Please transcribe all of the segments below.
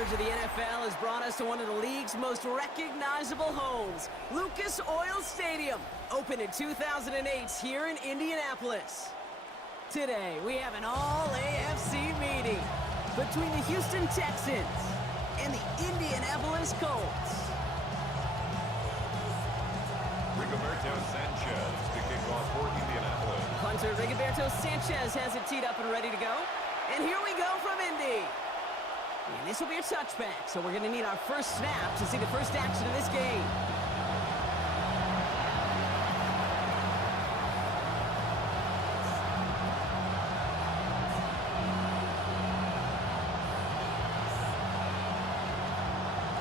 coverage of the NFL has brought us to one of the league's most recognizable homes, Lucas Oil Stadium, opened in 2008 here in Indianapolis. Today, we have an all-AFC meeting between the Houston Texans and the Indianapolis Colts. Rigoberto Sanchez to kick off for Indianapolis. Punter Rigoberto Sanchez has it teed up and ready to go. And here we go from Indy. And this will be a touchback, so we're going to need our first snap to see the first action of this game.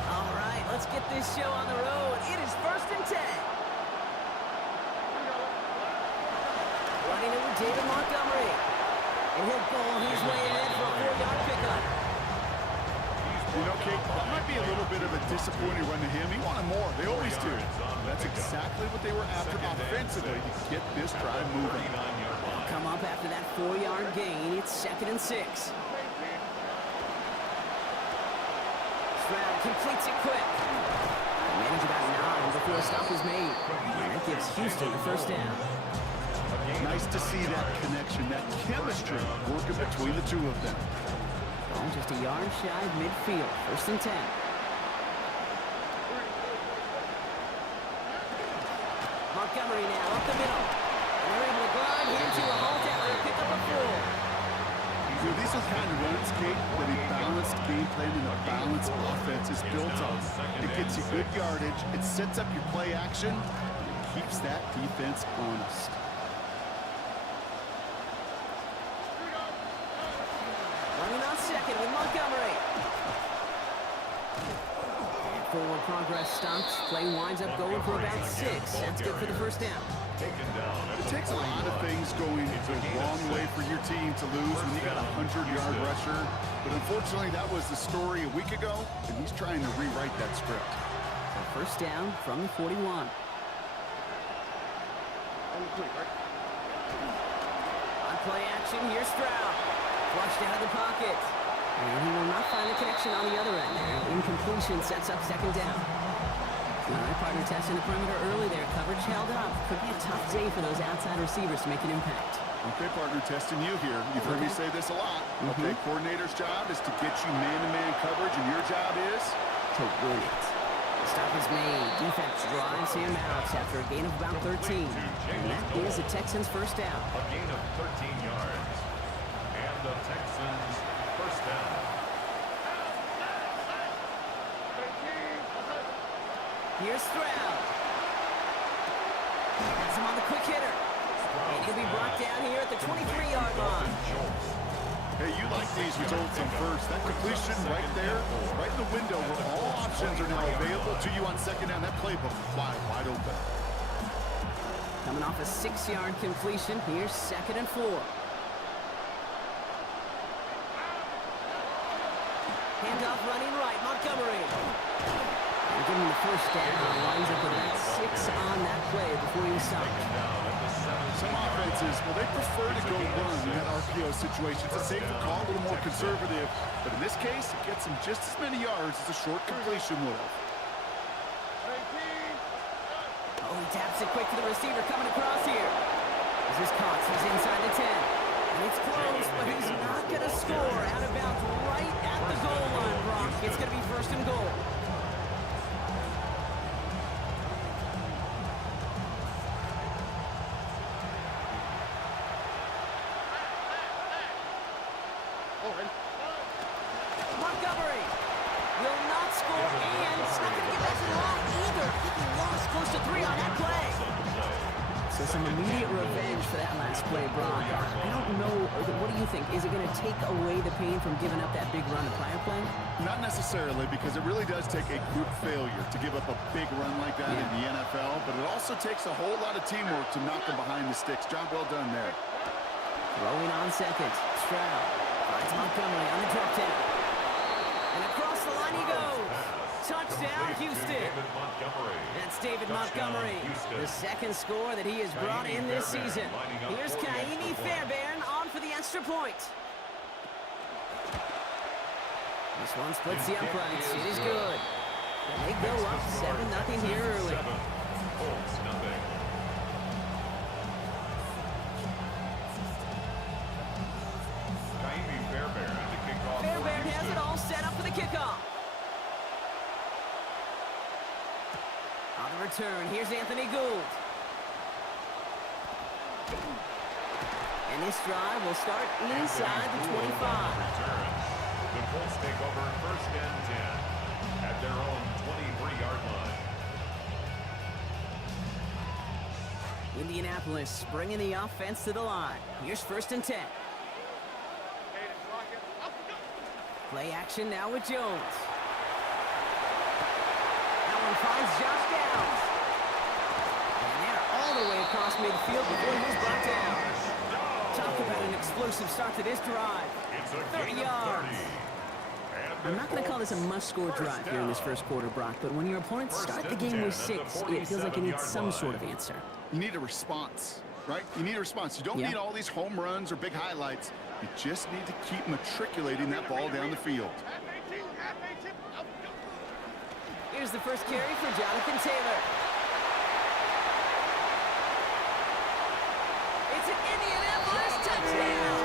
All right, let's get this show on the road. It is 1st and 10. Running it with David Montgomery. And he'll ball his way ahead for a 4-yard pickup. You know, Kate, that might be a little bit of a disappointing run to him. He wanted more. They always do. That's exactly what they were after offensively to get this drive moving. Come up after that 4-yard gain. It's 2nd and 6. Stroud completes it quick. Managed about 9 before a stop was made. And that gives Houston the first down. Nice to see that connection, that chemistry working between the two of them. Oh, just a yard shy of midfield. 1st and 10. Montgomery now up the middle. And they're able to grind here to a halt after a pickup of 4. These are kind of runs, Kate, that a balanced game plan and a balanced offense is built on. It gets you good yardage, it sets up your play action, and it keeps that defense honest. Running on 2nd with Montgomery. And forward progress stops. Play winds up going for about 6. That's good for the first down. It takes a lot of things going the wrong way for your team to lose when you got a 100-yard rusher. But unfortunately, that was the story a week ago, and he's trying to rewrite that script. So first down from the 41. On play action, here's Stroud. Flushed out of the pocket. And he will not find the connection on the other end. Incompletion sets up 2nd down. All right, partner testing the perimeter early there. Coverage held up. Could be a tough day for those outside receivers to make an impact. Okay, partner, testing you here. You've heard me say this a lot. Okay, coordinator's job is to get you man-to-man coverage, and your job is to win it. Stop is made. Defense drives him out after a gain of about 13. And that is the Texans' first down. A gain of 13 yards. And the Texans' first down. Here's Stroud. Has him on the quick hitter. And he'll be brought down here at the 23-yard line. Hey, you like these results on first. That completion right there, right in the window where all options are now available to you on 2nd down. That playbook wide open. Coming off a 6-yard completion, here's 2nd and 4. Handoff running right, Montgomery. And give him the first down. Lines up with about 6 on that play before he was stopped. Some offenses, well, they prefer to go run in that RPO situation. It's a safer call, a little more conservative. But in this case, it gets him just as many yards as a short completion would have. Oh, he taps it quick to the receiver coming across here. This is Cox. He's inside the 10. And it's close, but he's not going to score. Out of bounds right at the goal line, Brock. It's going to be 1st and goal. Montgomery will not score, and it's not going to get back to the line either. I think he lost close to 3 on that play. So some immediate revenge for that last play, Brock. I don't know, what do you think? Is it going to take away the pain from giving up that big run the prior play? Not necessarily, because it really does take a group failure to give up a big run like that in the NFL, but it also takes a whole lot of teamwork to knock them behind the sticks. Job well done there. Throwing on 2nd. Stroud finds Montgomery on the drop down. And across the line he goes. Touchdown, Houston. That's David Montgomery. The 2nd score that he has brought in this season. Here's Kaimi Fairbairn on for the extra point. This one splits the uprights. It is good. And they go up 7-0 here early. Colts, nothing. Fairbairn to kick off. Fairbairn has it all set up for the kickoff. On the return, here's Anthony Gould. And this drive will start inside the 25. Return. The Colts take over first and 10 at their own 23-yard line. Indianapolis bringing the offense to the line. Here's first and 10. Play action now with Jones. That one finds Josh Downs. And they're all the way across midfield before he was brought down. Talk about an explosive start to this drive. 30 yards. I'm not going to call this a must-score drive here in this first quarter, Brock, but when your opponents start the game with 6, it feels like you need some sort of answer. You need a response, right? You need a response. You don't need all these home runs or big highlights. You just need to keep matriculating that ball down the field. Here's the first carry for Jonathan Taylor. It's an Indianapolis touchdown!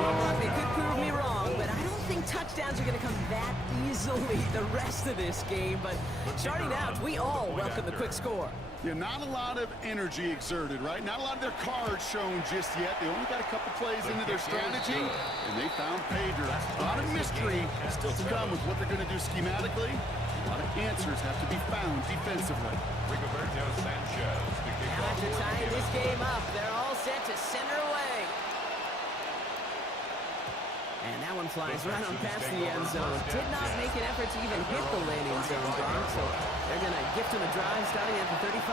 Well, Brock, they could prove me wrong, but I don't think touchdowns are going to come that easily the rest of this game. But starting out, we all welcome the quick score. Yeah, not a lot of energy exerted, right? Not a lot of their cards shown just yet. They only got a couple plays into their strategy, and they found pay dirt. A lot of mystery still to come with what they're going to do schematically. A lot of answers have to be found defensively. Rigoberto Sanchez to kick Now off. after tying this game up, they're all set to center away. And that one flies right on past the end zone. Did not make an effort to even hit the landing zone, Brock, so they're going to gift him a drive starting at the 35.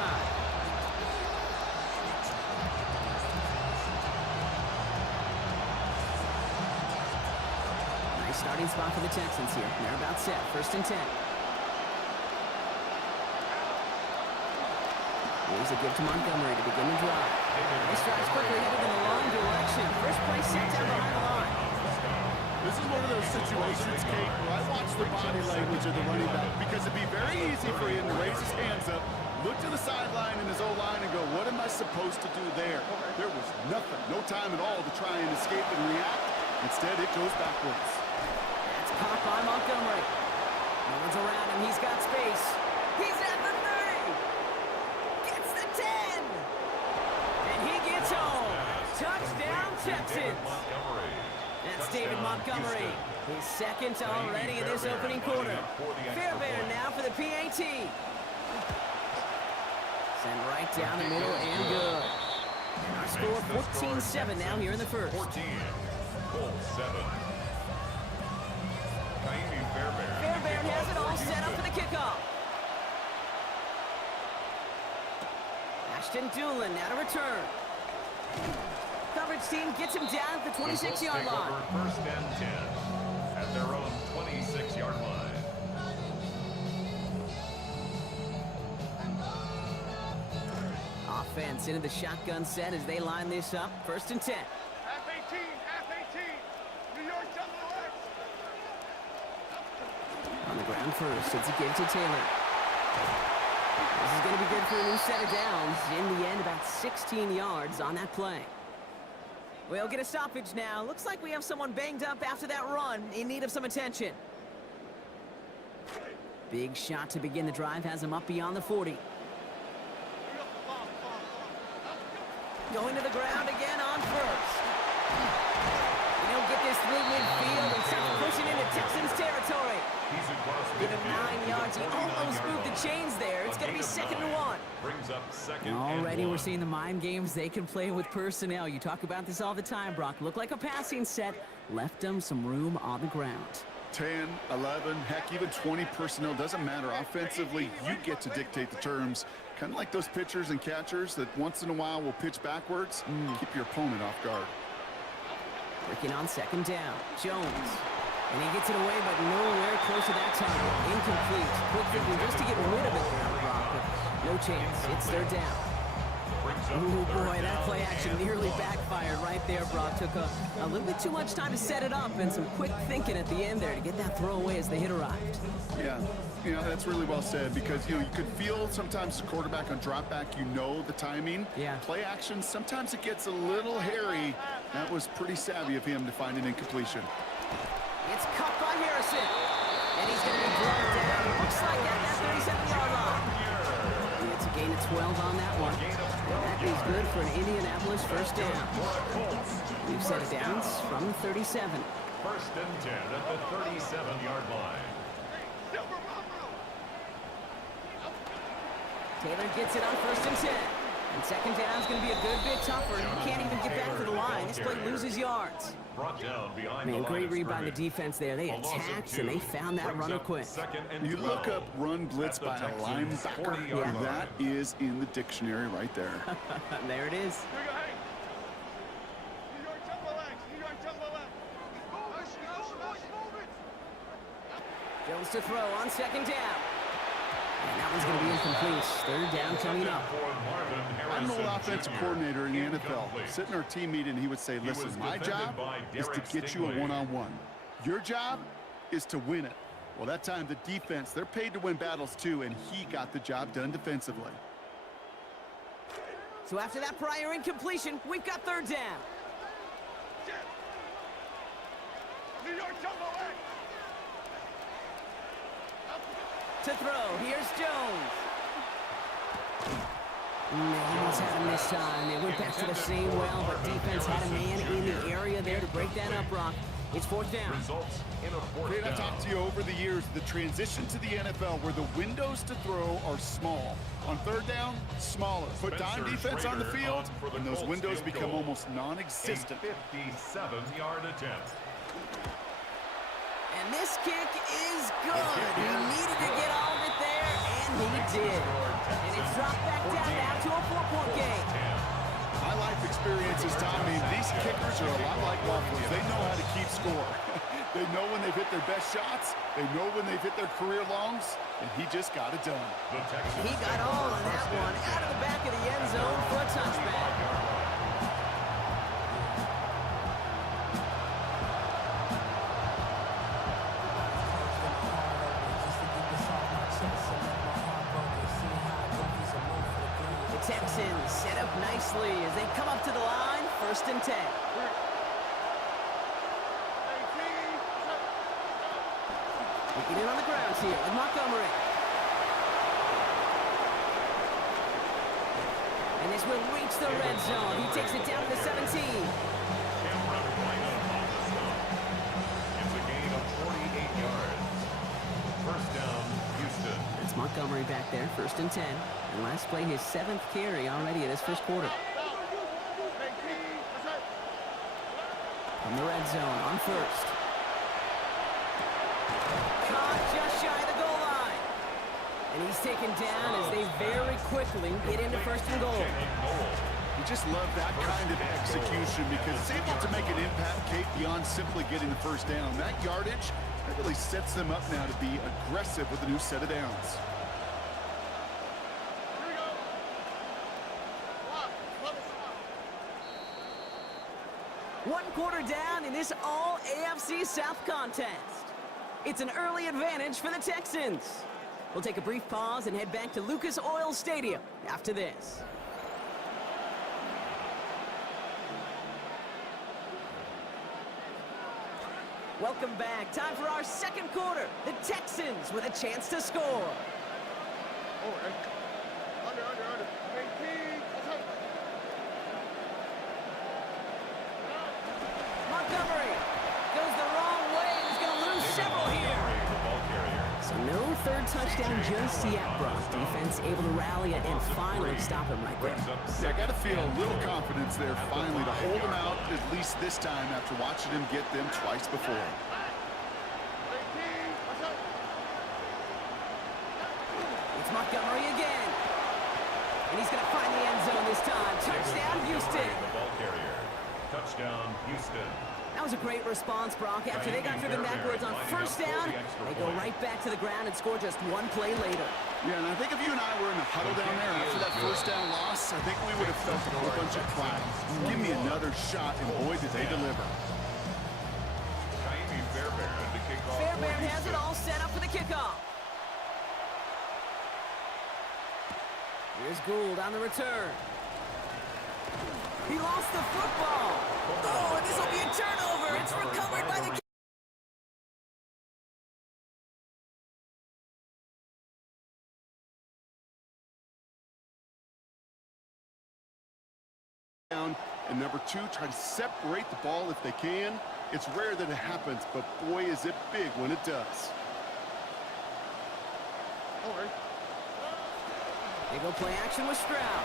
Nice starting spot for the Texans here. They're about set. First and 10. Here's a give to Montgomery to begin the drive. This drive's quickly headed in the wrong direction. First play set down behind the line. This is one of those situations, Kate, where I watch the body language of the running back because it'd be very easy for him to raise his hands up, look to the sideline in his O-line and go, what am I supposed to do there? There was nothing, no time at all to try and escape and react. Instead, it goes backwards. That's caught by Montgomery. No one's around him. He's got space. He's at the 30. Gets the 10. And he gets home. Touchdown, Texans. That's David Montgomery. His second already in this opening quarter. Fairbairn now for the PAT. Send right down the middle and good. And our score 14-7 now here in the first. 14, Colts 7. Fairbairn has it all set up for the kickoff. Ashton Doolin now to return. Coverage team gets him down at the 26-yard line. First and 10 at their own 26-yard line. Offense into the shotgun set as they line this up. First and 10. Half 18, New York Jungle Rex. On the ground first, it's a give to Taylor. This is going to be good for a new set of downs. In the end, about 16 yards on that play. We'll get a stoppage now. Looks like we have someone banged up after that run, in need of some attention. Big shot to begin the drive has him up beyond the 40. Going to the ground again on first. You don't get this through midfield and starts pushing into Texans territory. Give him 9 yards. He almost moved the chains there. It's going to be 2nd and 1. Brings up second. Already we're seeing the mind games they can play with personnel. You talk about this all the time, Brock. Looked like a passing set. Left them some room on the ground. 10, 11, heck, even 20 personnel, doesn't matter. Offensively, you get to dictate the terms. Kind of like those pitchers and catchers that once in a while will pitch backwards. Keep your opponent off guard. Working on 2nd down. Jones. And he gets it away, but nowhere close to that time. Incomplete. Quick thinking just to get rid of it there, Brock, but no chance. It's 3rd down. Oh boy, that play action nearly backfired right there, Brock. Took a little bit too much time to set it up and some quick thinking at the end there to get that throw away as the hit arrived. Yeah, that's really well said because, you could feel sometimes the quarterback on drop back, the timing. Yeah. Play action, sometimes it gets a little hairy. That was pretty savvy of him to find an incompletion. It's caught by Harrison. And he's going to be brought down. Looks like at that 37-yard line. And it's a gain of 12 on that one. And that is good for an Indianapolis first down. We've set it down from 37. First and 10 at the 37-yard line. Taylor gets it on first and 10. And second down is going to be a good bit tougher. He can't even get back to the line. This play loses yards. Brought down behind Man, the great line read by the defense there. They attacked and they found that runner quick. You look up run blitz by a linebacker, Yeah. that is in the dictionary right there. There it is. Here we go, hey. New York jumbo legs. New York jumbo legs. Move it. Jones to throw on second down. And that one's going to be incomplete. Third down coming up. I'm an old offensive coordinator in the NFL. Sitting our team meeting, he would say, listen, my job is to get you a one-on-one. Your job is to win it. Well, that time the defense, they're paid to win battles too, and he got the job done defensively. So after that prior incompletion, we've got third down. New York jumbo legs. To throw, here's Jones. They almost had him this time. They went back to the same well, but defense had a man in the area there to break that up, Brock. It's fourth down. Results in a fourth Great, I down. talked to you over the years, the transition to the NFL where the windows to throw are small. On third down, smaller. Put dime defense on the field, and those windows become almost non-existent. A 57-yard attempt. And this kick is good. He needed to get all of it there, and he did. And it's dropped back down now to a 4-point game. My life experience has taught me these kickers are a lot like golfers. They know how to keep score. They know when they've hit their best shots. They know when they've hit their career longs, and he just got it done. He got all of that one out of the back of the end zone for a touchback. The Texans set up nicely as they come up to the line, first and 10. Looking in on the grounds here with Montgomery. And this will reach the red zone. He takes it down to the 17. It's a gain of 48 yards. First down, Houston. It's Montgomery back there, first and 10. And last play, his 7th carry already in this first quarter. From the red zone on first. Caught just shy of the goal line. And he's taken down as they very quickly get into first and goal. You just love that kind of execution because it's able to make an impact, Kate, beyond simply getting the first down. That yardage, that really sets them up now to be aggressive with a new set of downs. One quarter down in this all-AFC South contest. It's an early advantage for the Texans. We'll take a brief pause and head back to Lucas Oil Stadium after this. Welcome back. Time for our second quarter. The Texans with a chance to score. Under. 18. Montgomery goes the wrong way. He's going to lose several here. So no third touchdown just yet, Brock. Defense able to rally it and finally stop him right there. Yeah, I got to feel a little confidence there finally to hold him out at least this time after watching him get them twice before. It's Montgomery again. And he's going to find the end zone this time. Touchdown, Houston. The ball carrier. Touchdown, Houston. That was a great response, Brock. After they got driven backwards on first down, they go right back to the ground and score just one play later. Yeah, and I think if you and I were in the huddle down there after that first down loss, I think we would have felt a whole bunch of pride. Give me another shot, and boy, did they deliver. Fairbairn has it all set up for the kickoff. Here's Gould on the return. He lost the football. Oh, and this will be a turnover. It's recovered by the down, and number 2, try to separate the ball if they can. It's rare that it happens, but boy, is it big when it does. They go play action with Stroud.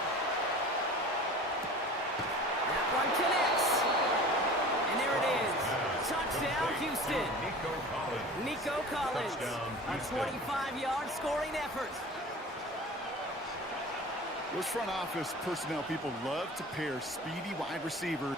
That one connects. And there it is. Touchdown, Houston. Nico Collins. A 25-yard scoring effort. Those front office personnel people love to pair speedy wide receivers.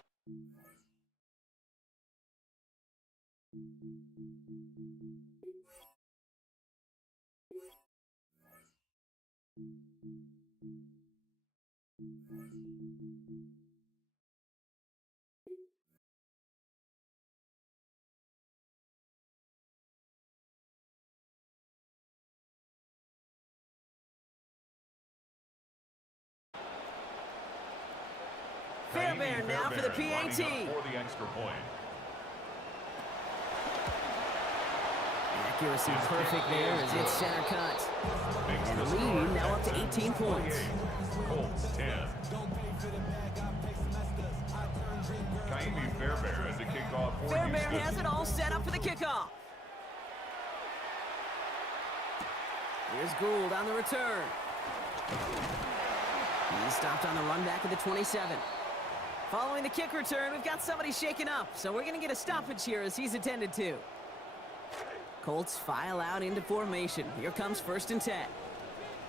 Fairbairn now for the PAT. For the extra point. Accuracy perfect there as it's center cut. And the lead now up to 18 points. Colts 10. Kaimi Fairbairn to kick off for Fairbairn Houston. has it all set up for the kickoff. Here's Gould on the return. He's stopped on the run back of the 27. Following the kick return, we've got somebody shaken up, so we're going to get a stoppage here as he's attended to. Colts file out into formation. Here comes 1st and 10.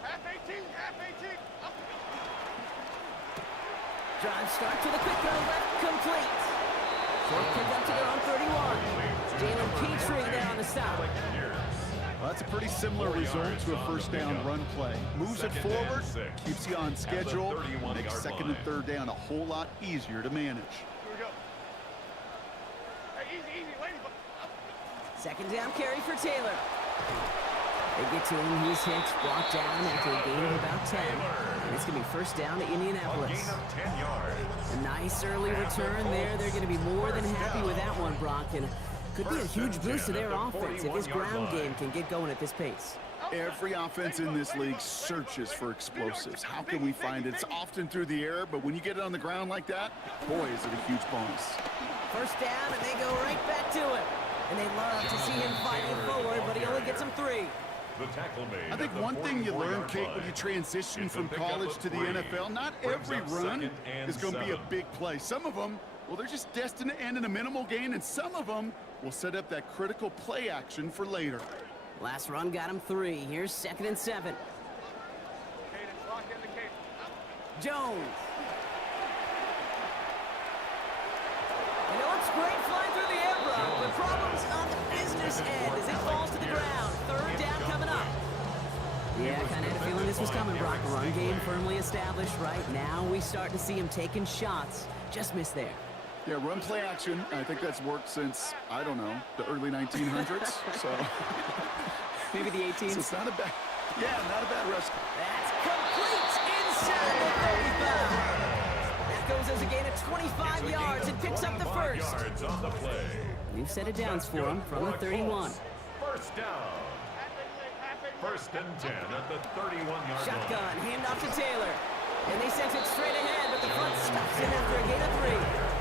Half 18, half 18. Drive starts with a quick throw left, complete. Short pick up to their own 31. Jalen Petrie there on the stop. Well, that's a pretty similar result to a first down run play. Moves it forward, keeps you on schedule, makes 2nd and 3rd down a whole lot easier to manage. Here we go. Hey, easy, lady. 2nd down carry for Taylor. They get to him, he's hit, brought down after a gain of about 10. And it's going to be 1st down to Indianapolis. A nice early return there. They're going to be more than happy with that one, Brock. And could be a huge boost to their offense if his ground game can get going at this pace. Every offense in this league searches for explosives. How can we find it? It's often through the air, but when you get it on the ground like that, boy, is it a huge bonus. 1st down, and they go right back to it. And they love to see him fighting forward, but he only gets them 3. I think one thing you learn, Kate, when you transition from college to the NFL, not every run is going to be a big play. Some of them, well, they're just destined to end in a minimal gain, and some of them will set up that critical play action for later. Last run got him 3. Here's 2nd and 7. Jones. And it looks great flying through the air, Brock, but problems on the business end as it falls to the ground. 3rd down coming up. Yeah, I kind of had a feeling this was coming, Brock. Run game firmly established right now. We start to see him taking shots. Just missed there. Yeah, run play action. I think that's worked since, I don't know, the early 1900s. So maybe the 18s. So it's not a bad, not a bad risk. That's complete inside the 35. That goes as a gain of 25 yards and picks up the 1st. On the play. We've set it down for him from the 31. 1st down. 1st and 10 at the 31-yard Shotgun, line. handoff to Taylor. And they sent it straight ahead, but the front stops in after a gain of 3.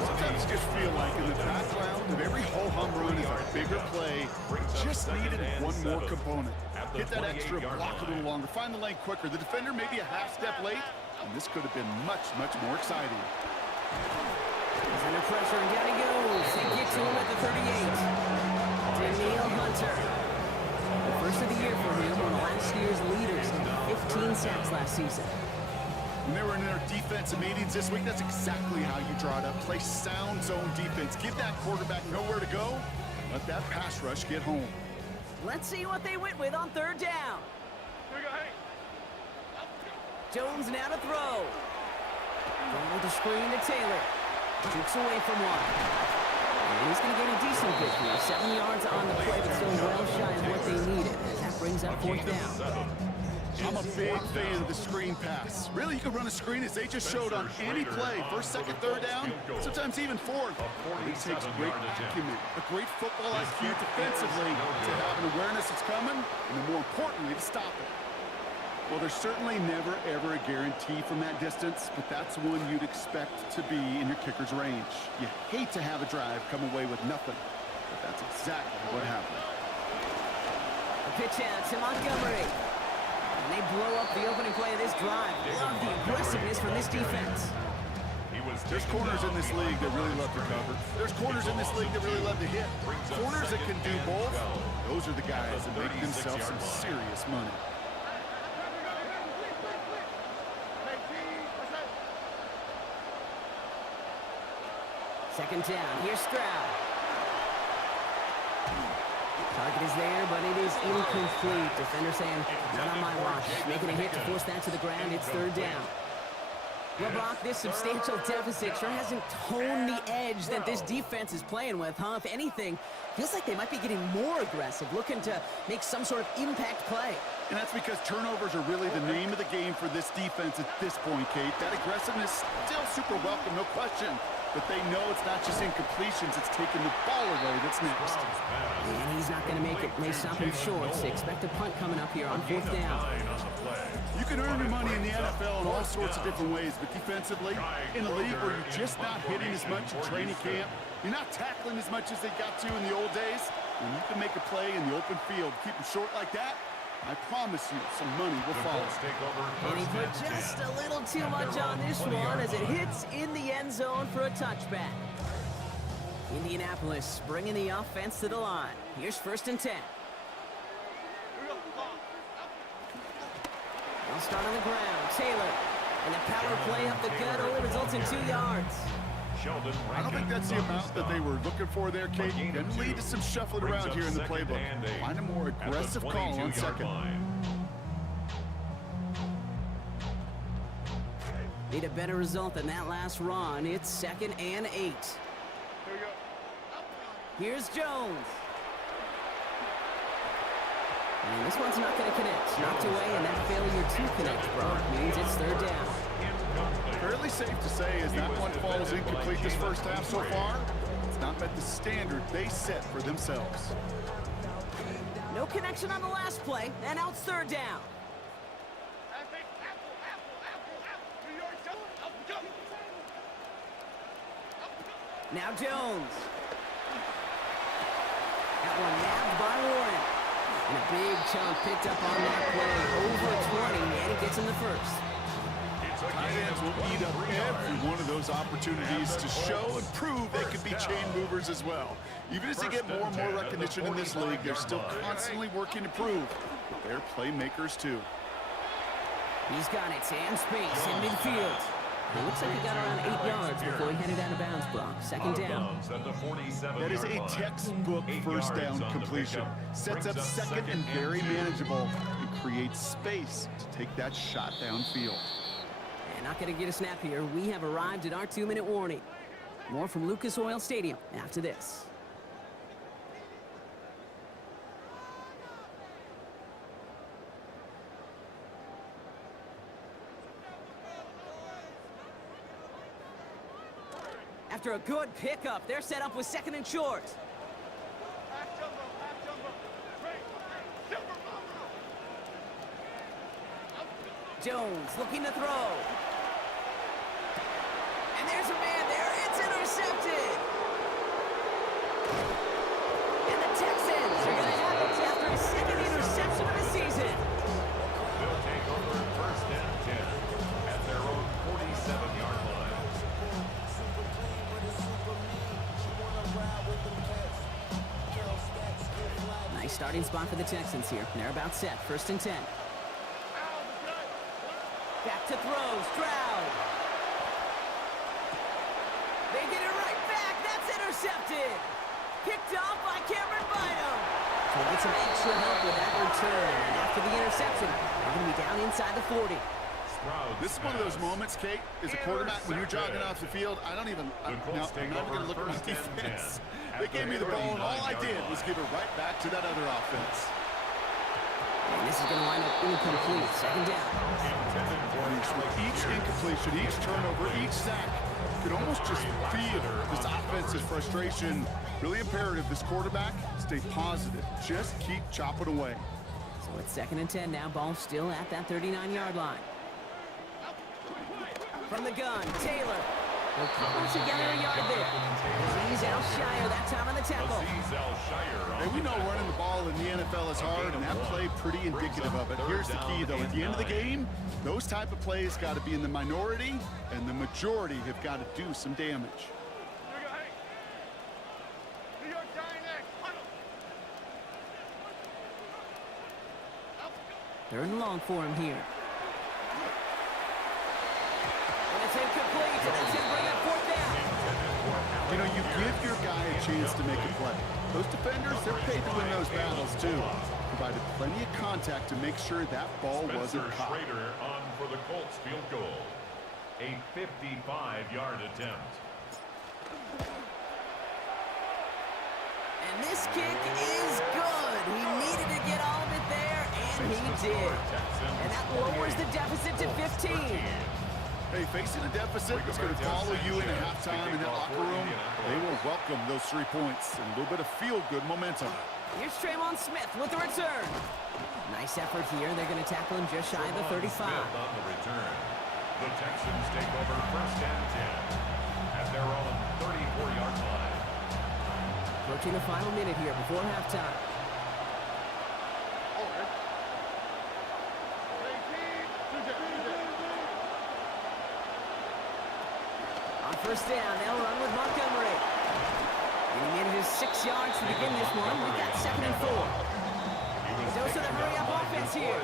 Sometimes you just feel like in the background of every ho-hum run is a bigger play. Just needed one more component. Hit that extra, block a little longer, find the lane quicker. The defender may be a half step late, and this could have been much, much more exciting. He's under pressure, and down he goes. They get to him at the 38. Daniil Hunter. The first of the year for him, one of last year's leaders. 15 sacks last season. When they were in their defensive meetings this week, that's exactly how you draw it up. Play sound zone defense. Give that quarterback nowhere to go. Let that pass rush get home. Let's see what they went with on 3rd down. Jones now to throw. Going with the screen to Taylor. Jukes away from one. And he's going to get a decent victory. 7 yards on the play, but still well shy of what they needed. That brings up fourth down. I'm a big fan of the screen pass. Really, you can run a screen as they just showed on any play. First, second, third down, sometimes even fourth. It takes great acumen, a great football IQ defensively to have an awareness it's coming, and then more importantly, to stop it. Well, there's certainly never, ever a guarantee from that distance, but that's one you'd expect to be in your kicker's range. You hate to have a drive come away with nothing, but that's exactly what happened. A pitch out to Montgomery. And they blow up the opening play of this drive. Love the aggressiveness from this defense. There's corners in this league that really love to cover. There's corners in this league that really love to hit. Corners that can do both, those are the guys that make themselves some serious money. Second down. Here's Stroud. Target is there, but it is incomplete. Defender saying, not on my watch. Making a hit to force that to the ground. It's third down. Well, Brock, this substantial deficit sure hasn't toned the edge that this defense is playing with, huh? If anything, feels like they might be getting more aggressive, looking to make some sort of impact play. And that's because turnovers are really the name of the game for this defense at this point, Kate. That aggressiveness still super welcome, no question. But they know it's not just incompletions, it's taking the ball away that's next. And he's not going to make it. May stop him short. So expect a punt coming up here on fourth down. You can earn your money in the NFL in all sorts of different ways, but defensively, in a league where you're just not hitting as much in training camp, you're not tackling as much as they got to in the old days, when you can make a play in the open field, keep them short like that, I promise you some money will follow. And he put just a little too much on this one as it hits in the end zone for a touchback. Indianapolis bringing the offense to the line. Here's first and 10. They'll start on the ground. Taylor. And the power play up the gut only results in 2 yards. I don't think that's the amount that they were looking for there, Kate. Going to lead to some shuffling around here in the playbook. Find a more aggressive call on second. Need a better result than that last run. It's 2nd and 8. Here's Jones. And this one's not going to connect. Knocked away, and that failure to connect, Brock, means it's third down. Fairly safe to say as that one falls incomplete this first half so far, it's not met the standard they set for themselves. No connection on the last play, and out third down. Now Jones. That one nabbed by Warren. And a big chunk picked up on that play. Over 20, and he gets in the first. Tight ends will eat up every one of those opportunities to show and prove they could be chain movers as well. Even as they get more and more recognition in this league, they're still constantly working to prove that they're playmakers too. He's got it, and space in midfield. It looks like he got around 8 yards before he headed out of bounds, Brock. Second down. That is a textbook first down completion. Sets up second and very manageable and creates space to take that shot downfield. And not going to get a snap here. We have arrived at our 2-minute warning. More from Lucas Oil Stadium after this. After a good pickup, they're set up with 2nd and short. Jones looking to throw. And there's a man there. It's intercepted. And the Texans are going to have it after his 2nd interception of the season. They'll take over first and 10 at their own 47-yard line. Nice starting spot for the Texans here. They're about set. First and 10. Back to throw. Stroud. They get it right back. That's intercepted. Picked off by Cameron Bynum. So we'll get some extra help with that return. And after the interception, they're going to be down inside the 40. This is one of those moments, Kate, as a quarterback, when you're jogging off the field, I'm not even going to look at my defense. They gave me the ball, and all I did was give it right back to that other offense. And this is going to wind up incomplete. Second down. Each incompletion, each turnover, each sack, you can almost just feel this offense's frustration. Really imperative, this quarterback, stay positive. Just keep chopping away. So it's 2nd and 10 now. Ball still at that 39-yard line. From the gun, Taylor will cobble together a yard there. Aziz Al-Shire that time on the tackle. Hey, we know running the ball in the NFL is hard, and that play pretty indicative of it. Here's the key, though. At the end of the game, those type of plays got to be in the minority, and the majority have got to do some damage. New York Giants, huddle. 3rd and long for him here. And it's incomplete, and that's him bringing up 4th down. You know, you give your guy a chance to make a play. Those defenders, they're paid to win those battles, too. Provided plenty of contact to make sure that ball wasn't caught. Schrader on for the Colts field goal. A 55-yard attempt. And this kick is good. He needed to get all of it there, and he did. And that lowers the deficit to 15. Hey, facing a deficit that's going to follow you into halftime in that locker room, they will welcome those 3 points and a little bit of feel-good momentum. Here's Tremon Smith with the return. Nice effort here. They're going to tackle him just shy of the 35. Smith on the return. The Texans take over 1st and 10 at their own 34-yard line. Approaching the final minute here before halftime. On 1st down, they'll run with Montgomery. And he needed his 6 yards to begin this one. We've got 2nd and 4. Dose of the hurry-up offense here.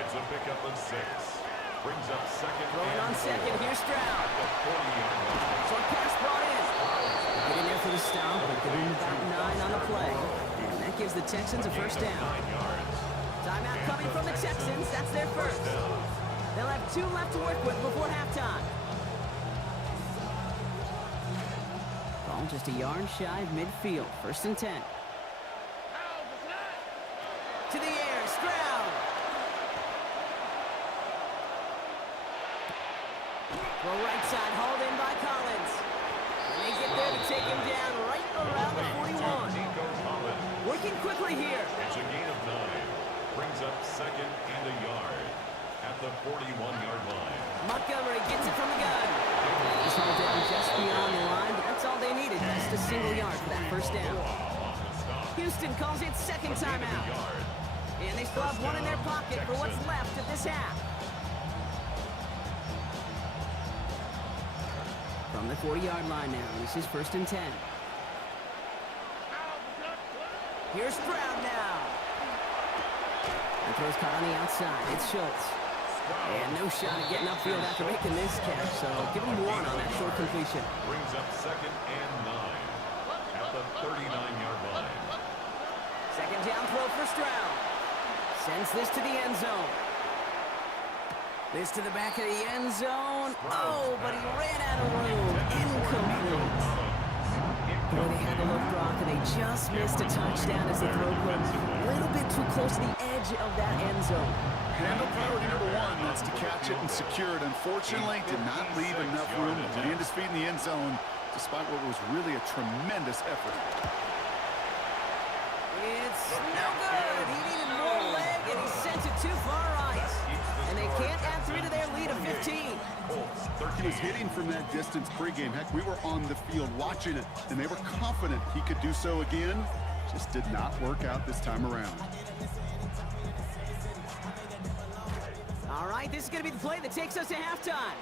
It's a pickup of 6. Brings up 2nd. Throwing on 2nd. Here's Stroud. At the 40-yard line. Short pass brought in. Get in there for the stop. But give him about 9 on the play. And that gives the Texans a 1st down. 9 yards. Timeout coming from the Texans. That's their first. They'll have 2 left to work with before halftime. Ball just a yard shy of midfield. 1st and 10. To the air, Stroud. Well, right side, hauled in by Collins. And they get there to take him down right around the 41. Working quickly here. It's a gain of 9. Brings up 2nd and a yard at the 41-yard line. Montgomery gets it from the gun. He's hauled down just beyond the line, but that's all they needed. Just a single yard for that 1st down. Houston calls it 2nd timeout. And they still have 1 in their pocket for what's left of this half. From the 40-yard line now, this is 1st and 10. Here's Stroud now. The throw's caught on the outside. It's Schultz. And no shot at getting upfield after making this catch, so give him 1 on that short completion. Brings up 2nd and 9 at the 39-yard line. 2nd down throw for Stroud. Sends this to the end zone. This to the back of the end zone. Oh, but he ran out of room. Incomplete. Boy, they had the low block, and they just missed a touchdown as the throw put a little bit too close to the edge of that end zone. Handle priority number 1, that's to catch it and secure it. Unfortunately, did not leave enough room to land his feet in the end zone, despite what was really a tremendous effort. It's no good. He needed more leg, and he sent it too far right. And they can't add 3 to their lead of 15. He was hitting from that distance pregame. Heck, we were on the field watching it, and they were confident he could do so again. Just did not work out this time around. All right, this is going to be the play that takes us to halftime.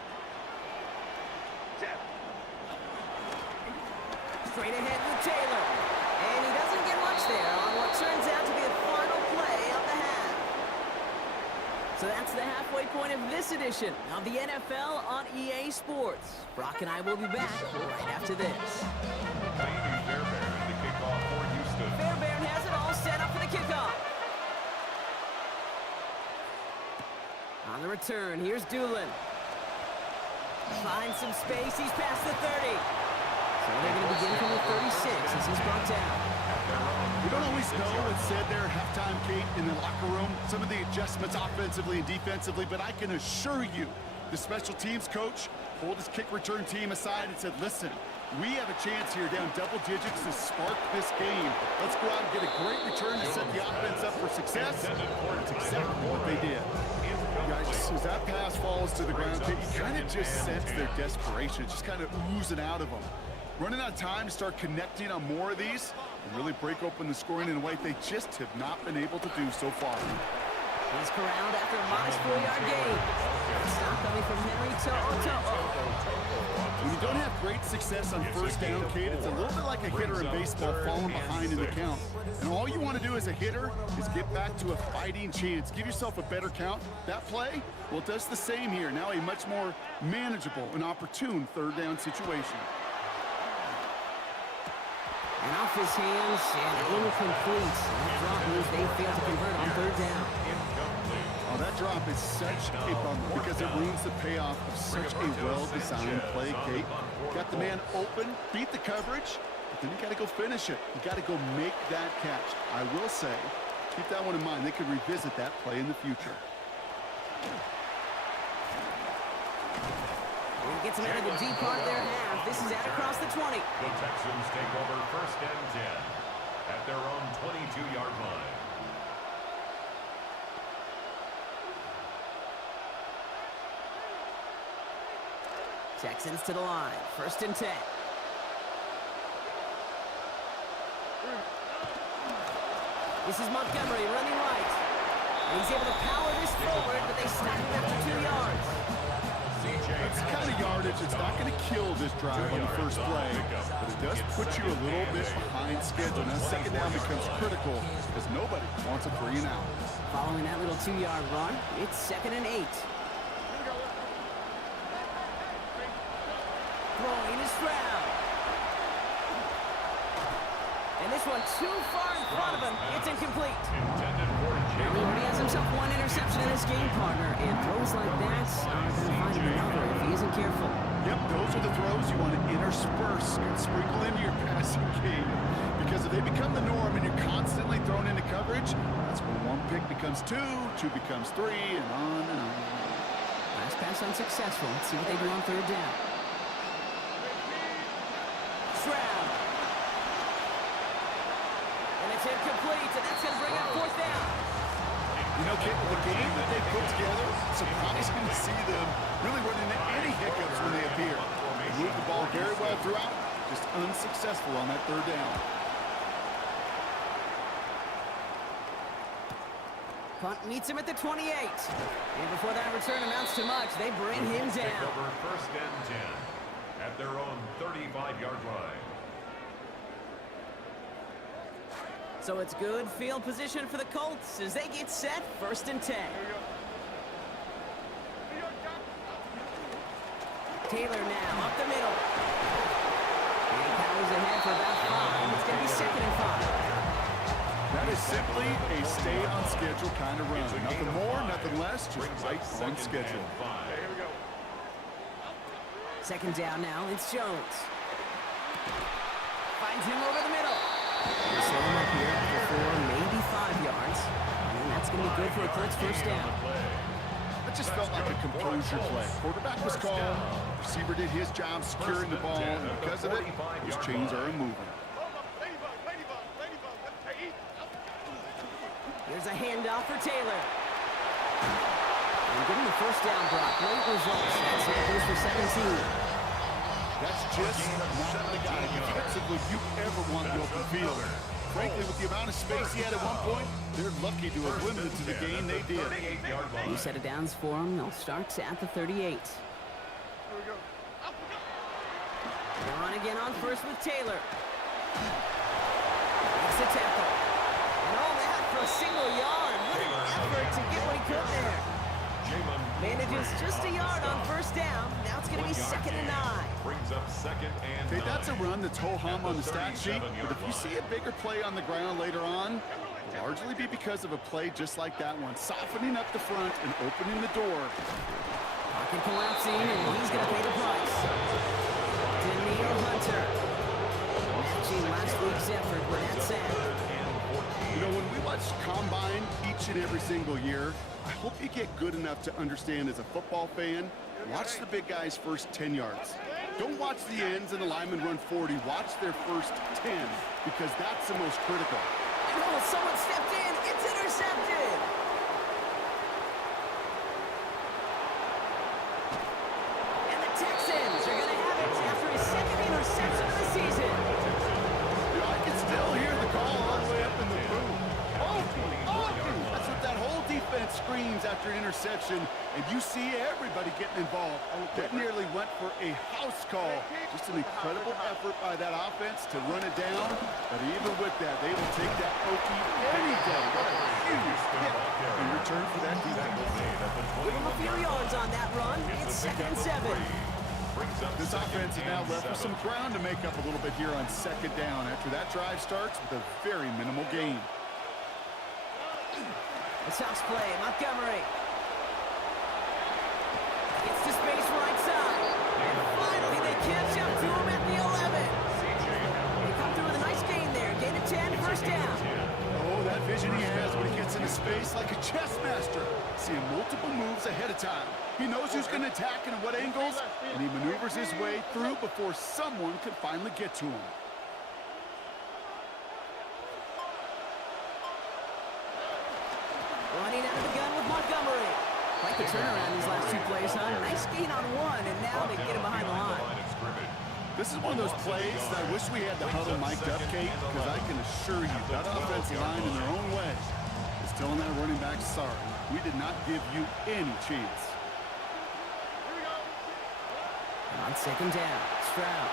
Straight ahead with Taylor. And he doesn't get much there on what turns out to be the final play of the half. So that's the halfway point of this edition of the NFL on EA Sports. Brock and I will be back right after this. Davey Fairbairn to kick off for Houston. Fairbairn has it all set up for the kickoff. On the return, here's Doolin. Finds some space, he's past the 30. So they're going to begin from the 36 as he's brought down. We don't always know what's said there at halftime, Kate, in the locker room. Some of the adjustments offensively and defensively, but I can assure you the special teams coach pulled his kick return team aside and said, listen, we have a chance here down double digits to spark this game. Let's go out and get a great return to set the offense up for success. That's exactly what they did. Guys, as that pass falls to the ground, you kind of just sense their desperation. It's just kind of oozing out of them. Running out of time to start connecting on more of these and really break open the scoring in a way they just have not been able to do so far. He's corralled after a modest 4-yard gain. Stop coming from Henry When you don't have great success on first down, Kate, it's a little bit like a hitter in baseball falling behind in the count. And all you want to do as a hitter is get back to a fighting chance. Give yourself a better count. That play, well, it does the same here. Now a much more manageable and opportune third down situation. And off his hands and incomplete. That drop means they fail to convert on third down. Oh, that drop is such a bummer because it ruins the payoff of such a well-designed play, Kate. Got the man open, beat the coverage, but then you got to go finish it. You got to go make that catch. I will say, keep that one in mind. They could revisit that play in the future. He gets him out of the deep part of their half. This is out across the 20. The Texans take over first and 10 at their own 22-yard line. Texans to the line. First and 10. This is Montgomery running right. And he's able to power this forward, but they stop him after 2 yards. It's kind of yardage. It's not going to kill this drive on the first play, but it does put you a little bit behind schedule. Now, second down becomes critical because nobody wants a 3 and out. Following that little 2-yard run, it's 2nd and 8. Throwing is Stroud. And this one too far in front of him. It's incomplete. He already has himself one interception in this game, partner, and throws like that are going to find him another if he isn't careful. Yep, those are the throws you want to intersperse and sprinkle into your passing game. Because if they become the norm and you're constantly thrown into coverage, that's when one pick becomes 2, 2 becomes 3, and on and on. Last pass unsuccessful. Let's see what they do on third down. Stroud. And it's incomplete, and that's going to bring up fourth down. You know, Kit, the game that they put together, surprising to see them really run into any hiccups when they appear. They moved the ball very well throughout, just unsuccessful on that third down. Punt meets him at the 28. And before that return amounts to much, they bring him Take down. over first and 10 at their own 35-yard line. So it's good field position for the Colts as they get set, first and 10. Taylor now up the middle. And he powers ahead for about 5. It's going to be 2nd and 5. That is simply a stay-on-schedule kind of run. Nothing more, nothing less, just right on schedule. Second down now, it's Jones. Finds him over the middle. They slow him up here after 4, maybe 5 yards. And that's going to be good for a Colts first down. That just felt like a composure play. Quarterback was calm, receiver did his job securing the ball, and because of it, his chains are moving. Here's a handoff for Taylor. And getting the first down, Brock. Great results. That's how it goes for 17. That's just not the guy defensively you ever want the open field. Frankly, with the amount of space he had at one point, they're lucky to have limited to the game they did. New set of downs for them. They'll start at the 38. They're on again on first with Taylor. Makes the tackle. And all that for a single yard. What an effort to get what he could there. Manages just a yard on first down. Now it's going to be 2nd and 9. Brings up 2nd and 9. Okay, that's a run that's ho-hum on the stat sheet, but if you see a bigger play on the ground later on, Largely be because of a play just like that one, softening up the front and opening the door. Pocket collapsing, and he's going to pay the price. Daniil Hunter. Matching last week's effort with that sack. You know, when we watch Combine each and every single year, I hope you get good enough to understand as a football fan, watch the big guys' first 10 yards. Don't watch the ends and the linemen run 40. Watch their first 10, because that's the most critical. Oh, someone stepped in. It's intercepted. And the Texans are going to have it after his second interception of the season. You know, I can still hear the call all the way up in the booth. Oh, that's what that whole defense screams after an interception, and you see everybody getting involved. That nearly went for a house call. Just an incredible effort by that offense to run it down, but even with that, they will take that pokey any day. What a huge hit in return for that defense. Give him a few yards on that run. It's 2nd and 7. This offense is now left with some ground to make up a little bit here on 2nd down after that drive starts with a very minimal gain. The Sox play, Montgomery. Gets to space right side. And finally they catch up to him at the 11. They come through with a nice gain there. Gain of 10, first down. Oh, that vision he has when he gets into space like a chess master. Seeing multiple moves ahead of time. He knows who's going to attack and at what angles, and he maneuvers his way through before someone can finally get to him. Running out of the gun with Montgomery. Quite the turnaround these last 2 plays, huh? Nice gain on one, and now they get him behind the line. This is one of those plays that I wish we had the huddle mic'd up, Kate, because I can assure you that offensive line in their own way is telling that running back, sorry, we did not give you any chance. On 2nd down, Stroud.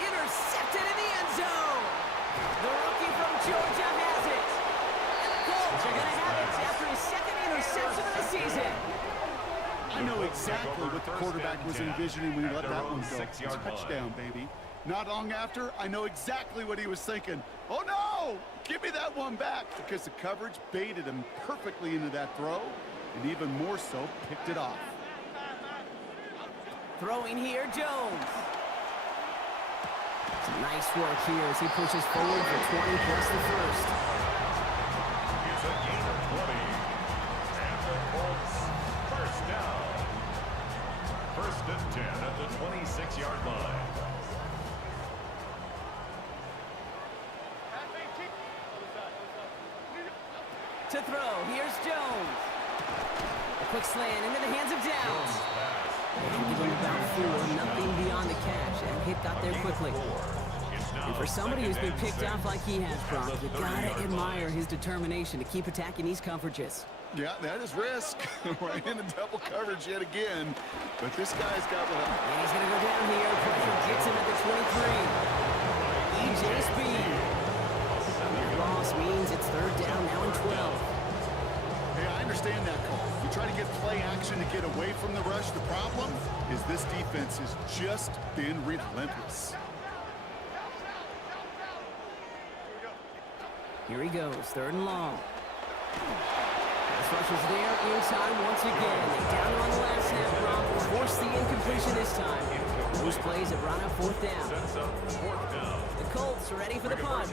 Intercepted in the end zone. The rookie from Georgia has it. And the Colts are going to have it after his 2nd interception of the season. I know exactly what the quarterback was envisioning when he let that one go. Touchdown, baby. Not long after, I know exactly what he was thinking. Oh, no! Give me that one back, because the coverage baited him perfectly into that throw, and even more so, picked it off. Throwing here, Jones. Some nice work here as he pushes forward for 20 plus the first. It's a gain of 20. And the Colts first down. 1st and 10 at the 26-yard line. To throw, here's Jones. A quick slant into the hands of Downs. Give him about 4, nothing beyond the catch, and hit got there quickly. And for somebody who's been picked off like he has, Brock, you gotta admire his determination to keep attacking these coverages. Yeah, that is risk. Right into double coverage yet again. But this guy's got what And he's gonna go down here. Pressure gets him at the 23. EJ Speed. That loss means it's 3rd down, now in 12. Hey, I understand that call. You try to get play action to get away from the rush. The problem is this defense has just been relentless. Here he goes, 3rd and long. Pass rush is there in time once again. They down him on the last snap, Brock. Force the incompletion this time. Those plays have run out 4th down. The Colts are ready for the punt.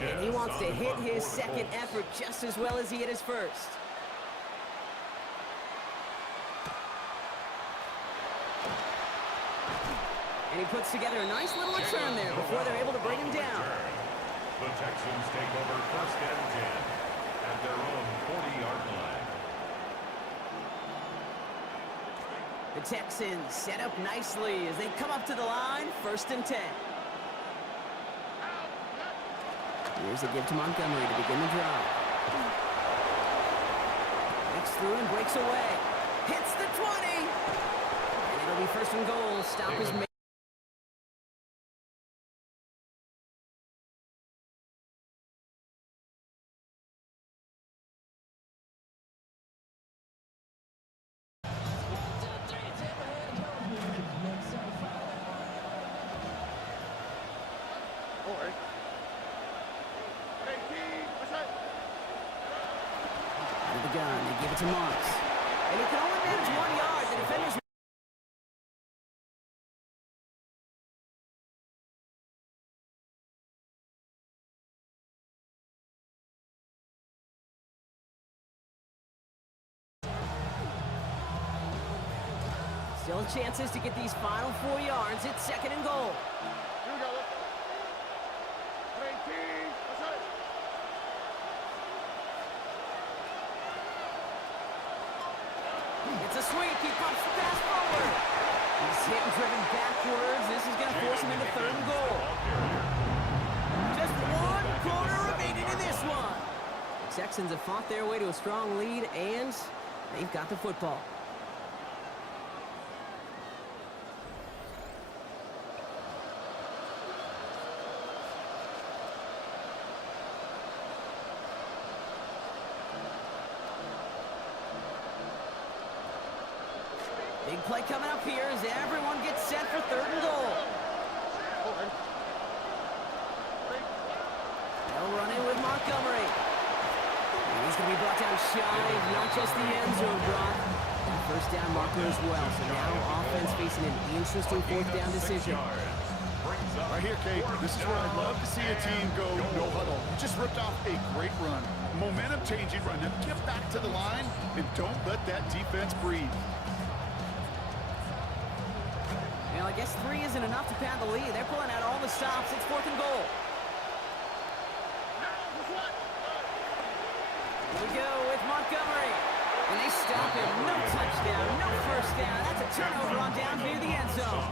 And he wants to hit his 2nd effort just as well as he hit his 1st. And he puts together a nice little return there before they're able to bring him down. The Texans take over 1st and 10 at their own 40-yard line. The Texans set up nicely as they come up to the line, 1st and 10. Here's a give to Montgomery to begin the drive. Breaks through and breaks away. Hits the 20. And it'll be 1st and goal. Stop is made. Out of the gun, they give it to Marks. And he can only manage 1 yard. The defenders... Still chances to get these final 4 yards. It's 2nd and goal. Here we go. 18. That's it. It's a sweep. He pumps fast forward. He's hit and driven backwards. This is going to force him into 3rd and goal. Just 1 quarter remaining in this one. The Texans have fought their way to a strong lead, and they've got the football. Big play coming up here as everyone gets set for 3rd and goal. They'll run in with Montgomery. And he's going to be brought down shy, not just the end zone, Brock. That 1st down marker as well. So now offense facing an interesting 4th down decision. Right here, Kate, this is where I'd love to see a team go no huddle. You just ripped off a great run. Momentum-changing run. Now get back to the line and don't let that defense breathe. Well, I guess 3 isn't enough to pad the lead. They're pulling out all the stops. It's 4th and goal. Here we go with Montgomery. And they stop him. No touchdown, no 1st down. That's a turnover on down near the end zone.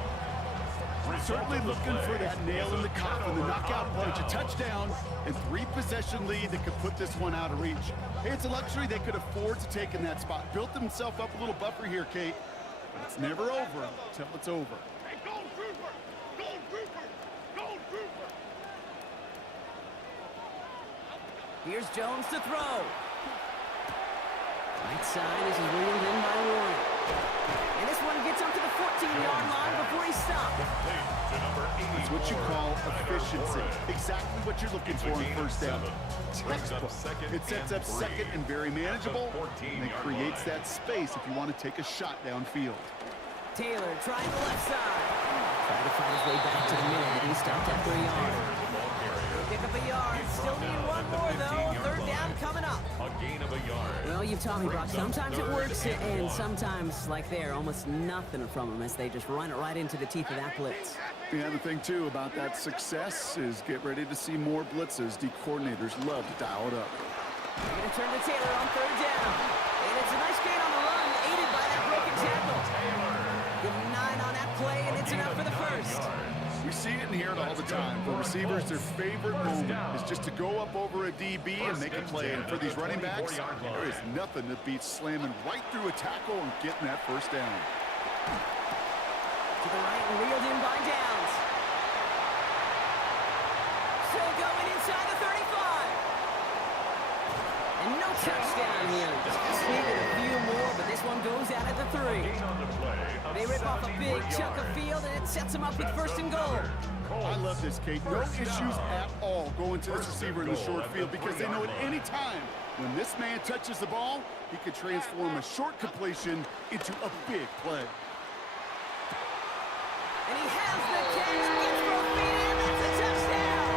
Certainly looking for that nail in the coffin, the knockout punch, a touchdown, and 3-possession lead that could put this one out of reach. Hey, it's a luxury they could afford to take in that spot. Built themselves up a little buffer here, Kate. But it's never over until it's over. Hey, go Trooper! Go Trooper! Go Trooper! Here's Jones to throw. Right side, this is reeled in by Warren. And this one gets up to the 14-yard line before he stopped. It's what you call efficiency. Exactly what you're looking for in 1st down. Textbook. It sets up 2nd and very manageable, and it creates that space if you want to take a shot downfield. Taylor trying the left side. Trying to find his way back to the middle, but he stopped at 3 yards. Pick up a yard. Still need 1 more, though. 3rd down coming up. A gain of a yard. Well, you've taught me, Brock. Sometimes it works, and sometimes, like there, almost nothing from them as they just run it right into the teeth of that blitz. Yeah, the thing, too, about that success is get ready to see more blitzes. D coordinators love to dial it up. They're going to turn to Taylor on 3rd down. And it's a nice gain on the run, aided by that broken tackle. Give him 9 on that play, and it's enough for the 1st. We see it and hear it all the time. For receivers, their favorite moment is just to go up over a DB and make a play. And for these running backs, there is nothing that beats slamming right through a tackle and getting that 1st down. To the right and reeled in by Downs. Still going inside the 35. And no touchdown here. Just needed a few more, but this one goes out at the 3. They rip off a big chunk of field, and it sets them up with 1st and goal. I love this, Kate. No issues at all going to this receiver in the short field because they know at any time when this man touches the ball, he could transform a short completion into a big play. And he has the catch, gets both feet in, that's a touchdown!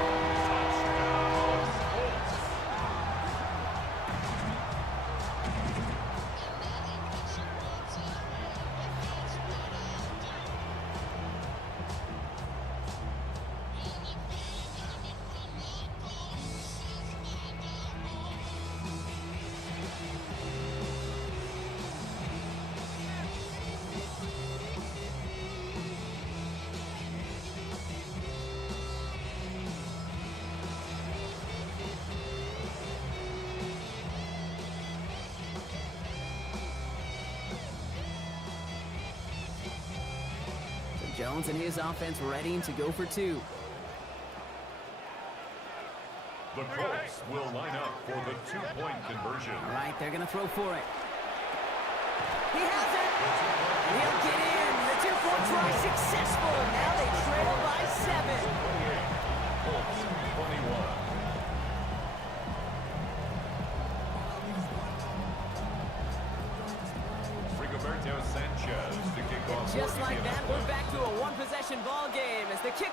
Jones and his offense ready to go for 2. The Colts will line up for the 2-point conversion. All right, they're going to throw for it. He has it! And he'll get in. The 2-point try successful. Now they trail by 7. 28, Colts 21. just like that, we're back to a one-possession ball game as the kick.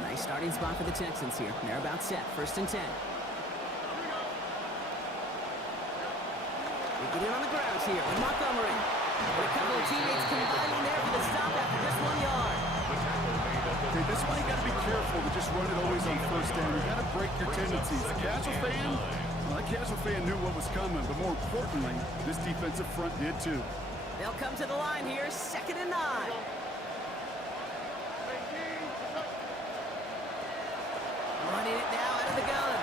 Nice starting spot for the Texans here. They're about set. 1st and 10. We get in on the grounds here with Montgomery. And a couple of teammates combining there for the stop after just 1 yard. Okay, this one you got to be careful to just run it always on 1st down. You got to break your tendencies. The casual fan, well, that casual fan knew what was coming, but more importantly, this defensive front did too. They'll come to the line here, 2nd and 9. Running it now out of the gun.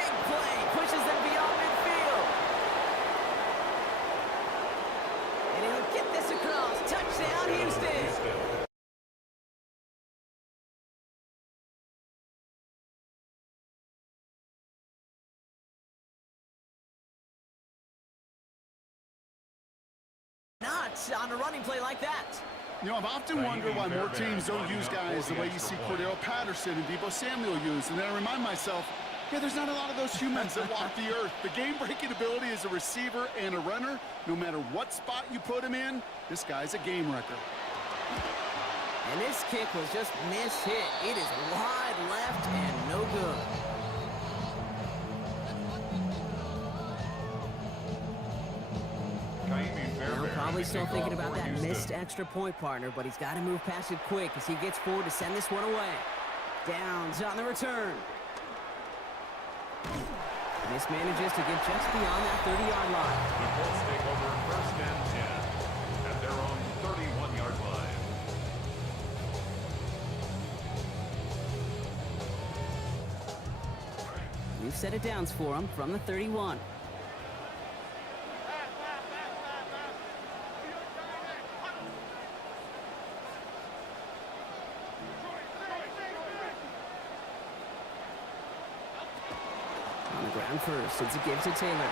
Big play, pushes them beyond midfield. And he'll get this across. Touchdown, Houston. Not on a running play like that. You know, I've often wondered why more teams don't use guys the way you see Cordero Patterson and Deebo Samuel use. And then I remind myself, yeah, there's not a lot of those humans that walk the earth. The game-breaking ability as a receiver and a runner, no matter what spot you put him in, this guy's a game wrecker. And this kick was just mishit. It is wide left and no good. Well, probably still thinking about that missed extra point, partner, but he's got to move past it quick as he gets forward to send this one away. Downs on the return. Mismanages to get just beyond that 30-yard line. The Colts take over 1st and 10 at their own 31-yard line. We've set it downs for him from the 31. Ground first, it's a give to Taylor.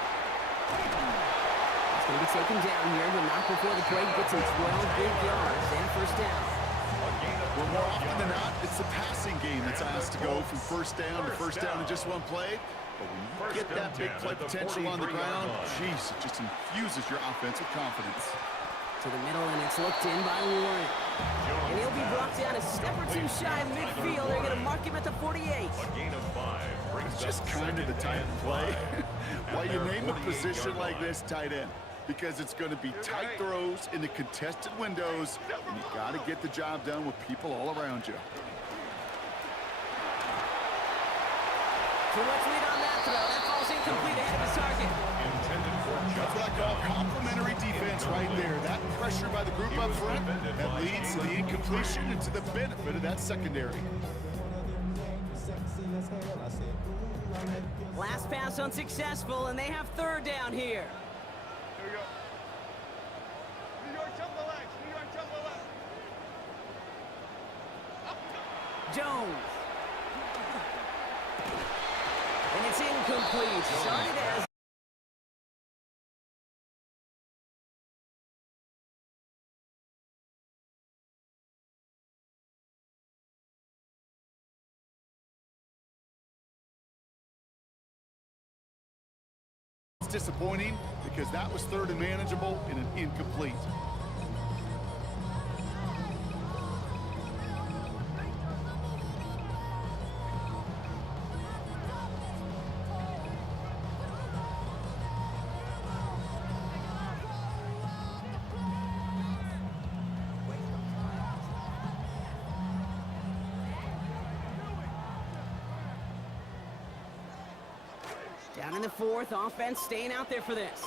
He's going to be taken down here, but not before the play gets him 12 big yards and 1st down. Well, more often than not, it's the passing game that's asked to go from 1st down to 1st down in just one play. But when you get that big play potential on the ground, jeez, it just infuses your offense with confidence. To the middle, and it's looked in by Warren. And he'll be brought down a step or two shy of midfield. They're going to mark him at the 48. A gain of 5 brings It's just kind of the type of play. Why you name a position like this tight end? Because it's going to be tight throws in the contested windows, and you got to get the job done with people all around you. So let's lead on that throw. That falls incomplete ahead of his target. That's what I call complimentary defense right there. That pressure by the group up front, that leads to the incompletion and to the benefit of that secondary. Last pass unsuccessful, and they have 3rd down here. Here we go. New York, jump the legs. New York, jump the legs. Jones. And it's incomplete. Started as disappointing because that was 3rd and manageable and an incomplete. down in the 4th, offense staying out there for this.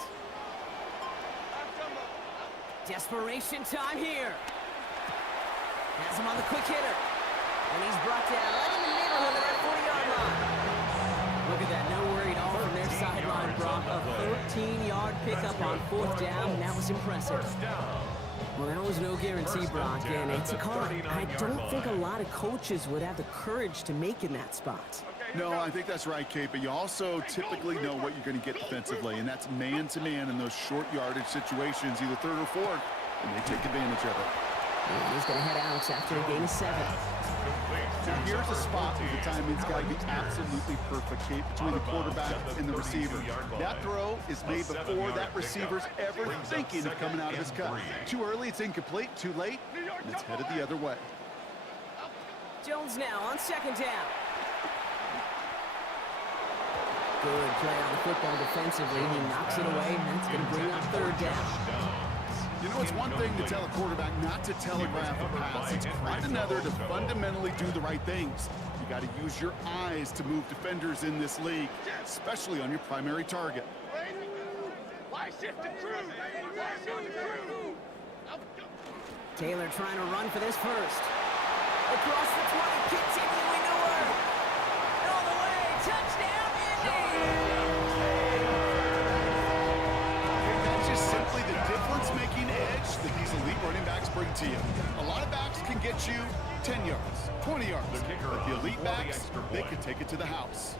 Desperation time here. Has him on the quick hitter. And he's brought down right in the neighborhood of that 40-yard line. Look at that, no worry at all from their sideline, Brock. A 13-yard pickup on 4th down, and that was impressive. Well, that was no guarantee, Brock, and it's a call I don't think a lot of coaches would have the courage to make in that spot. Okay, No, I think that's right, Kate, but you also typically know what you're going to get defensively, and that's man-to-man in those short yardage situations, either third or fourth, and they take advantage of it. And he's going to head out after a gain of 7. Now here's a spot where the timing's got to be absolutely perfect, Kate, between the quarterback and the receiver. That throw is made before that receiver's ever thinking of coming out of his cut. Too early, it's incomplete. Too late, and it's headed the other way. Jones now on 2nd down. Good play on the football defensively. He knocks it away, and that's going to bring up 3rd down. You know, it's one thing to tell a quarterback not to telegraph a pass. It's quite another to fundamentally do the right things. You got to use your eyes to move defenders in this league, especially on your primary target. Why shift the crew? Why shift the crew? Taylor trying to run for this first. Across the 20, continuing to work. All the way, touchdown, Indy! That's just simply the difference-making edge that these elite running backs bring to you. A lot of backs can get you 10 yards, 20 yards, but the elite backs, they can take it to the house.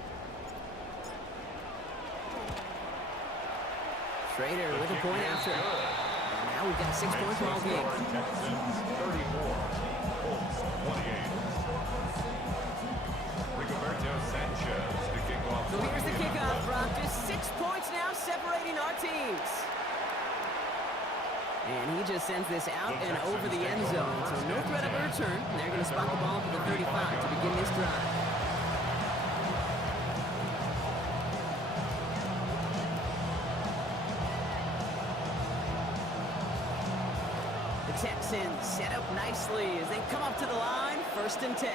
Schrader with a point after. And now we've got a 6-point ball game. Texans 34, Colts 28. Rigoberto Sanchez to kick off. So here's the kickoff, Brock. Just 6 points now separating our teams. And he just sends this out and over the end zone. So no threat of a return. And they're going to spot the ball for the 35 to begin this drive. The Texans set up nicely as they come up to the line. 1st and 10.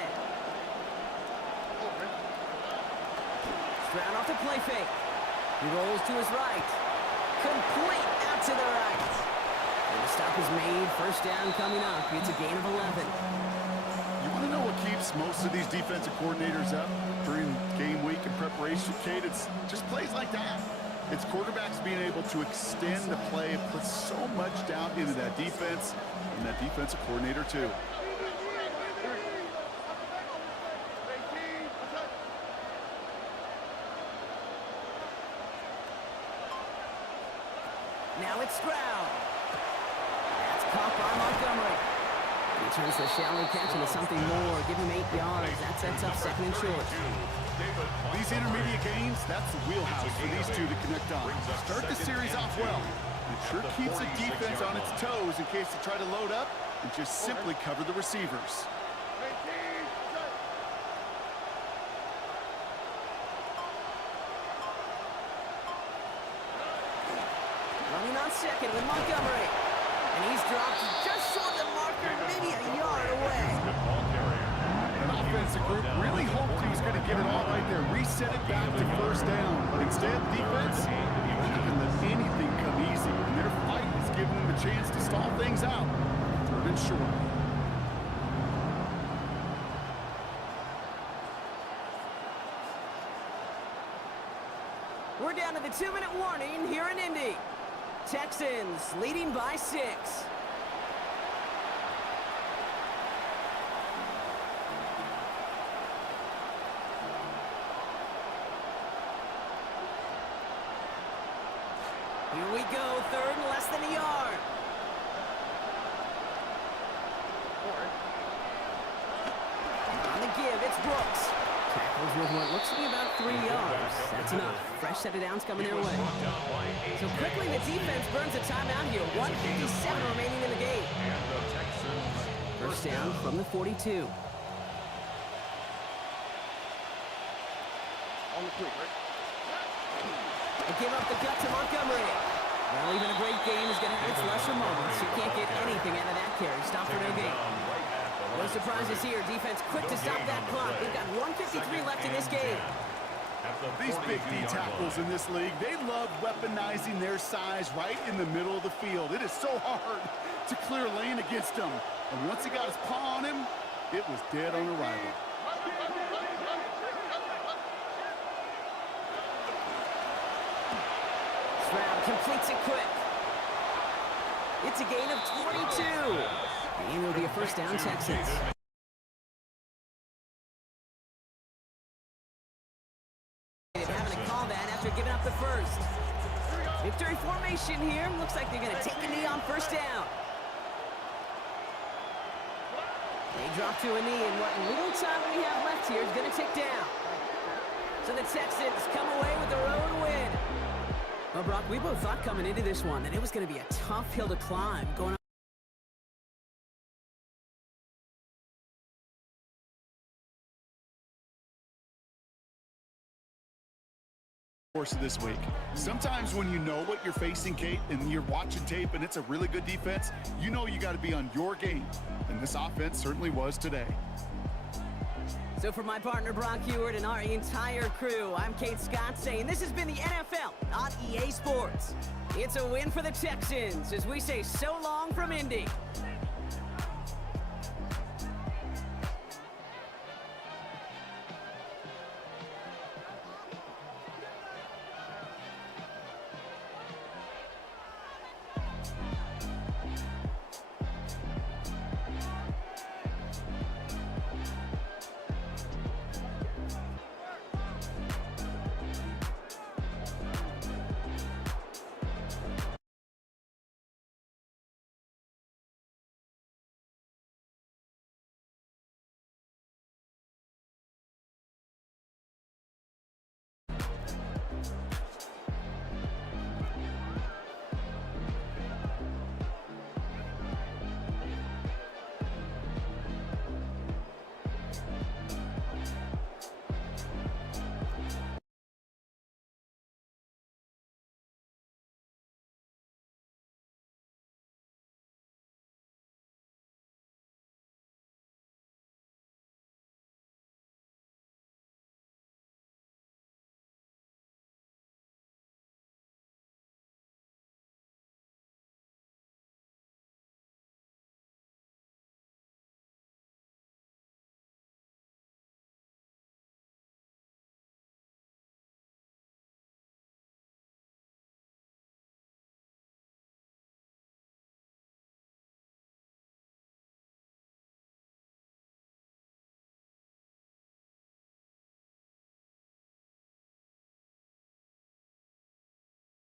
Stroud off the play fake. He rolls to his right. Complete out to the right. And the stop is made. 1st down coming up. It's a gain of 11. You want to know what keeps most of these defensive coordinators up during game week and preparation, Kate? It's just plays like that. It's quarterbacks being able to extend the play and put so much down into that defense and that defensive coordinator too. Now it's Stroud. That's caught by Montgomery. He turns the shallow catch into something more. Give him 8 yards. That sets up 2nd and short. These intermediate gains, that's the wheelhouse for these two to connect on. Start the series off well. It sure keeps the defense on its toes in case they try to load up and just simply cover the receivers. Running on 2nd with Montgomery. And he's dropped just short of the marker, maybe a yard away. An offensive group really hoped he was going to get it all right there, reset it back to 1st down. But instead, defense haven't let anything come easy. And their fight is giving them a chance to stall things out. 3rd and short. We're down to the 2-minute warning here in Indy. Texans leading by 6. Here we go, 3rd and less than a yard. On the give, it's Brooks. Tackles with what looks to be about 3 yards. That's enough. Fresh set of downs coming their way. So quickly the defense burns a timeout here. 1:57 remaining in the game. 1st down from the 42. On the quick, right? They give up the gut to Montgomery. Well, even a great game is going to have its lesser moments. You can't get anything out of that carry. Stop for no gain. No surprises here. Defense quick to stop that clock. We've got 1:53 left in this game. These big D tackles in this league, they love weaponizing their size right in the middle of the field. It is so hard to clear lane against them. And once he got his paw on him, it was dead on arrival. Stroud completes it quick. It's a gain of 22. And it'll be a 1st down, Texans. after giving up the first. Victory formation here. Looks like they're going to take a knee on first down. They drop to a knee, and what little time we have left here is going to tick down. So the Texans come away with the road win. Well, Brock, we both thought coming into this one that it was going to be a tough hill to climb going on. Course of this week. Sometimes when you know what you're facing, Kate, and you're watching tape and it's a really good defense, you know you got to be on your game. And this offense certainly was today. So for my partner Brock Heward and our entire crew, I'm Kate Scott saying this has been the NFL on EA Sports. It's a win for the Texans as we say so long from Indy.